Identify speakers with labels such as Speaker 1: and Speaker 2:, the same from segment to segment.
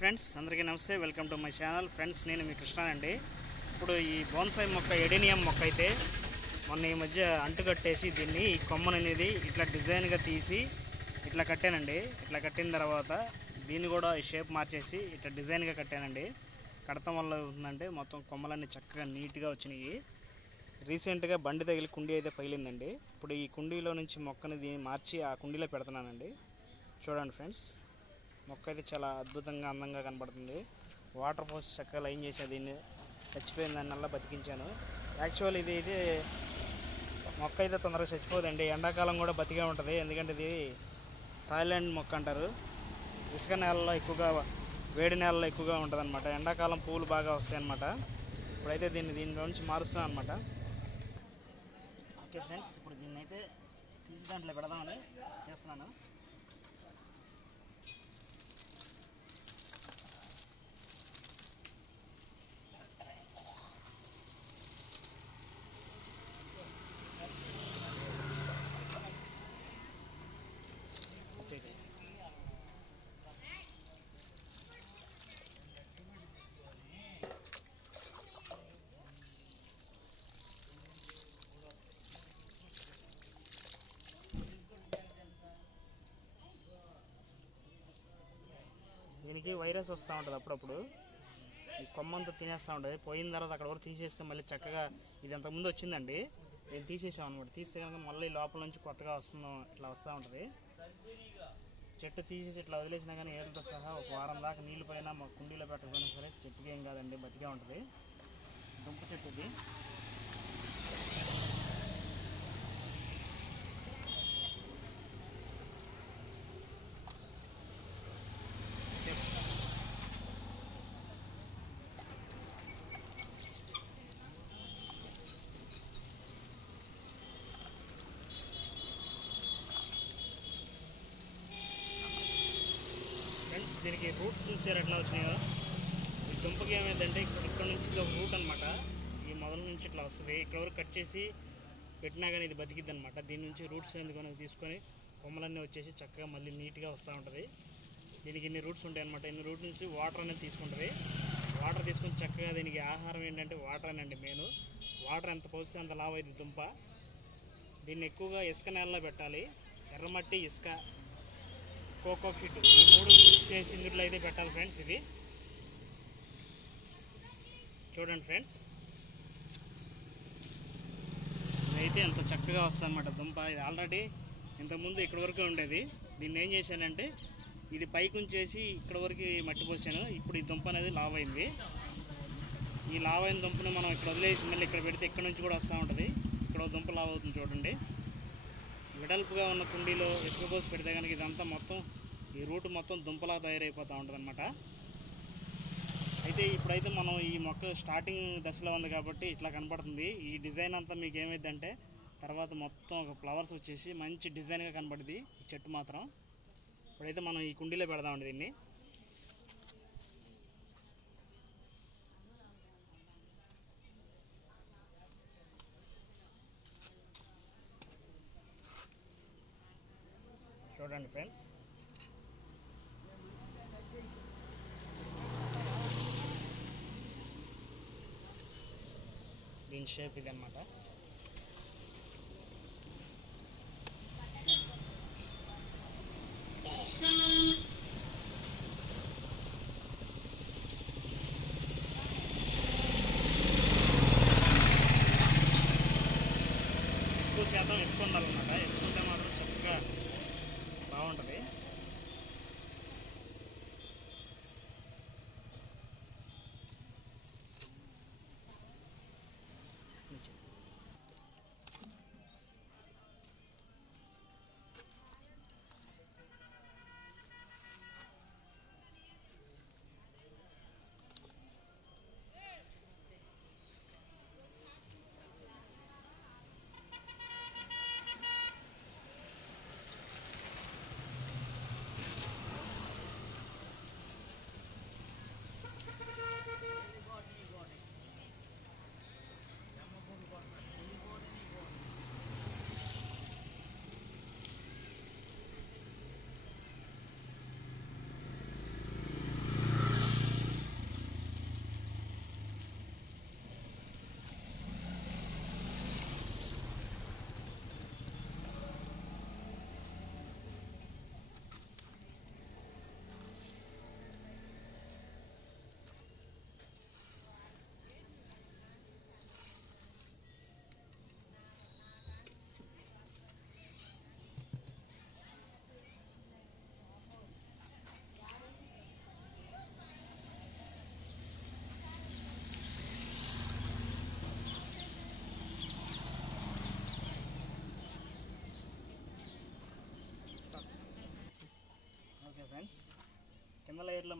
Speaker 1: Friends అందరికీ నమస్తే. Welcome to my channel. Friends నేను మీ కృష్ణానండి ఇప్పుడు ఈ బోన్సాయి మొక్క ఎడేనియం మొక్క అయితే మొన్న ఈ మధ్య అంటు కట్టేసి దీన్ని ఈ కొమ్మను అనేది ఇట్లా డిజైన్గా తీసి ఇట్లా కట్టానండి. ఇట్లా కట్టిన తర్వాత దీన్ని కూడా ఈ షేప్ మార్చేసి ఇట్లా డిజైన్గా కట్టానండి. కడతం వల్ల ఉందంటే మొత్తం కొమ్మలన్నీ చక్కగా నీట్గా వచ్చినాయి. రీసెంట్గా బండి తగిలి కుండీ అయితే పగిలిందండి. ఇప్పుడు ఈ కుండీలో నుంచి మొక్కని దీన్ని మార్చి ఆ కుండీలో పెడుతున్నానండి. చూడండి ఫ్రెండ్స్. మొక్క అయితే చాలా అద్భుతంగా అందంగా కనబడుతుంది. వాటర్ పోసి చక్కగా లైన్ చేసా దీన్ని చచ్చిపోయిన దాని నల్లా బతికించాను. యాక్చువల్ ఇది ఇది మొక్క అయితే తొందరగా చచ్చిపోదండి. ఎండాకాలం కూడా బతికే ఉంటుంది. ఎందుకంటే ఇది థాయిలాండ్ మొక్క అంటారు. ఇసుక నేలలో ఎక్కువగా వేడి నేలలో ఎక్కువగా ఉంటుంది అనమాట ఎండాకాలం పూలు బాగా వస్తాయన్నమాట. ఇప్పుడైతే దీన్ని దీనిలో నుంచి మారుస్తాం అనమాట ఓకే ఫ్రెండ్స్ ఇప్పుడు దీన్ని అయితే తీసి దాంట్లో పెడదామని చేస్తున్నాను. దీనికి వైరస్ వస్తూ ఉంటుంది అప్పుడప్పుడు. ఈ కొమ్మంతా తినేస్తూ ఉంటుంది. పోయిన తర్వాత అక్కడ వరకు తీసేస్తే మళ్ళీ చక్కగా ఇది అంతకుముందు వచ్చిందండి. నేను తీసేసాం అనమాట తీస్తే కనుక మళ్ళీ లోపల నుంచి కొత్తగా వస్తుందో ఇట్లా వస్తూ ఉంటుంది. చెట్టు తీసేసి ఇట్లా వదిలేసినా కానీ ఏళ్ళతో సహా ఒక వారం దాకా నీళ్ళు పైన మా కుండీలో పెట్టకపోయినా సరే చెట్టుకి ఏం కాదండి బతికే ఉంటుంది. దుంప చెట్టు దీనికి రూట్స్ చూసారు ఎట్లా వచ్చినాయో. ఈ దుంపకి ఏమైందంటే ఇక్కడ ఇక్కడ నుంచి ఇది ఒక రూట్ అనమాట ఈ మొదల నుంచి ఇట్లా వస్తుంది. ఇక్కడ వరకు కట్ చేసి పెట్టినా కానీ ఇది బతికిద్ది అనమాట దీని నుంచి రూట్స్ ఎందుకు తీసుకొని కొమ్మలన్నీ వచ్చేసి చక్కగా మళ్ళీ నీట్గా వస్తూ ఉంటుంది. దీనికి ఇన్ని రూట్స్ ఉంటాయి అనమాట ఇన్ని రూట్ నుంచి వాటర్ అనేది తీసుకుంటుంది. వాటర్ తీసుకుని చక్కగా దీనికి ఆహారం ఏంటంటే వాటర్ అనండి మెయిన్. వాటర్ ఎంత పోస్తే అంత లావు అవుతుంది దుంప. దీన్ని ఎక్కువగా ఇసుక నేలలో పెట్టాలి. ఎర్రమట్టి ఇసుక. Coco peat. ఈ మూడు మిక్స్ చేసి ఇందులో అయితే పెట్టాలి ఫ్రెండ్స్ ఇది చూడండి ఫ్రెండ్స్. ఇదైతే ఎంత చక్కగా వస్తుంది అనమాట దుంప. ఇది ఆల్రెడీ ఇంతకుముందు ఇక్కడ వరకు ఉండేది. దీన్ని ఏం చేశానంటే ఇది పైకి ఉంచేసి ఇక్కడ వరకు మట్టి పోసాను. ఇప్పుడు ఈ దుంప అనేది లావ్ అయింది ఈ లావ్ అయిన దుంపను మనం ఇక్కడ వదిలేసి మళ్ళీ ఇక్కడ పెడితే ఇక్కడ నుంచి కూడా వస్తూ ఉంటుంది. ఇక్కడ దుంప లావ్ అవుతుంది చూడండి. వెడల్పుగా ఉన్న కుండీలో ఇసుక పోసి పెడితే కనుక ఇదంతా మొత్తం ఈ రూట్ మొత్తం దుంపలా తయారైపోతూ ఉంటుంది అయితే ఇప్పుడైతే మనం ఈ మొక్క స్టార్టింగ్ దశలో ఉంది కాబట్టి ఇట్లా కనపడుతుంది. ఈ డిజైన్ అంతా మీకు ఏమైందంటే తర్వాత మొత్తం ఒక ఫ్లవర్స్ వచ్చేసి మంచి డిజైన్గా కనబడింది ఈ చెట్టు మాత్రం. ఇప్పుడైతే మనం ఈ కుండీలో పెడదామండి దీన్ని. చూడండి ఫ్రెండ్స్. దీని షేప్ ఇది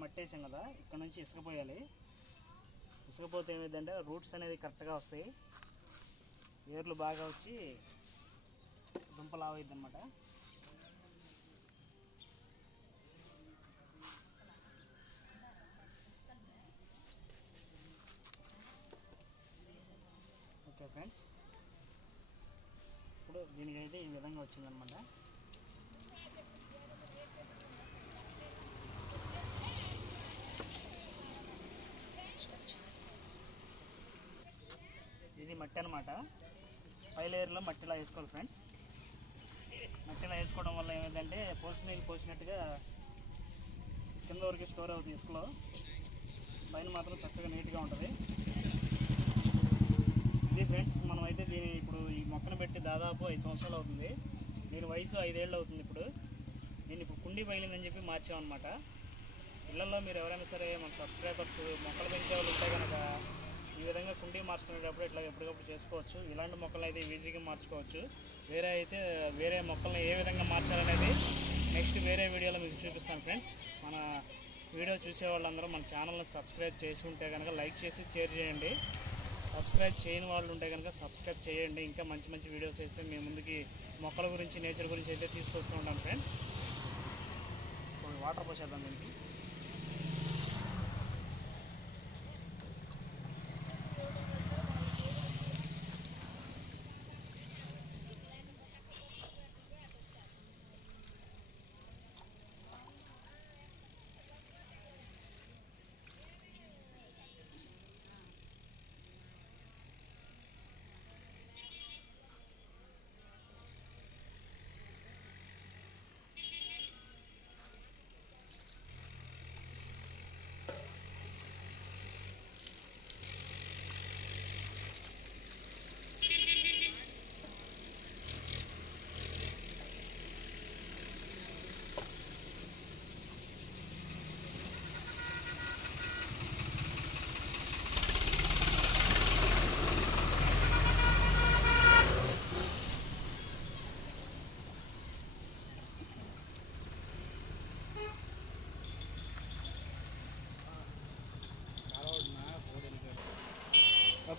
Speaker 1: మట్టేసాం కదా ఇక్కడ నుంచి ఇసుకపోయాలి. ఇసుకపోతే ఏమైందంటే రూట్స్ అనేది కరెక్ట్గా వస్తాయి. వేర్లు బాగా వచ్చి దుంప ఆవైద్ది అనమాట ఓకే ఫ్రెండ్స్ ఇప్పుడు దీనికైతే ఈ విధంగా వచ్చిందనమాట ఇది మట్టి అనమాట పై లేయర్లో మట్టిలా వేసుకోవాలి ఫ్రెండ్స్. మట్టిలా వేసుకోవడం వల్ల ఏమైందంటే పోసిన నీళ్ళు పోసినట్టుగా కింద వరకు స్టోర్ అవుతుంది ఇసుకలో పైన మాత్రం చక్కగా నీట్గా ఉంటుంది. ఇది ఫ్రెండ్స్ మనం అయితే దీని ఇప్పుడు ఈ మొక్కను పెట్టి దాదాపు ఐదు సంవత్సరాలు అవుతుంది. దీని వయసు ఐదేళ్ళు అవుతుంది ఇప్పుడు. దీన్ని ఇప్పుడు కుండీ పగిలిందని చెప్పి మార్చామన్నమాట. ఇళ్ళలో మీరు ఎవరైనా సరే మన సబ్స్క్రైబర్స్ మొక్కలు పెంచే వాళ్ళు ఉంటే కనుక ఈ విధంగా కుండీ మార్చుకునేటప్పుడు ఇట్లా ఎప్పటికప్పుడు చేసుకోవచ్చు. ఇలాంటి మొక్కలు అయితే ఈజీగా మార్చుకోవచ్చు. వేరే అయితే వేరే మొక్కల్ని ఏ విధంగా మార్చాలనేది నెక్స్ట్ వేరే వీడియోలో మీకు చూపిస్తాను ఫ్రెండ్స్. మన వీడియో చూసే వాళ్ళందరూ మన ఛానల్ని సబ్స్క్రైబ్ చేసి ఉంటే కనుక లైక్ చేసి షేర్ చేయండి. సబ్స్క్రైబ్ చేయని వాళ్ళు ఉంటే కనుక సబ్స్క్రైబ్ చేయండి. ఇంకా మంచి మంచి వీడియోస్ అయితే మీ ముందుకి మొక్కల గురించి నేచర్ గురించి అయితే తీసుకొస్తూ ఉంటాం ఫ్రెండ్స్. వాటర్ పోసేద్దాం దీనికి.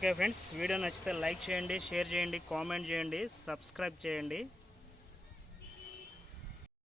Speaker 1: ఓకే ఫ్రెండ్స్ వీడియో నచ్చితే లైక్ చేయండి షేర్ చేయండి కామెంట్ చేయండి సబ్స్క్రైబ్ చేయండి.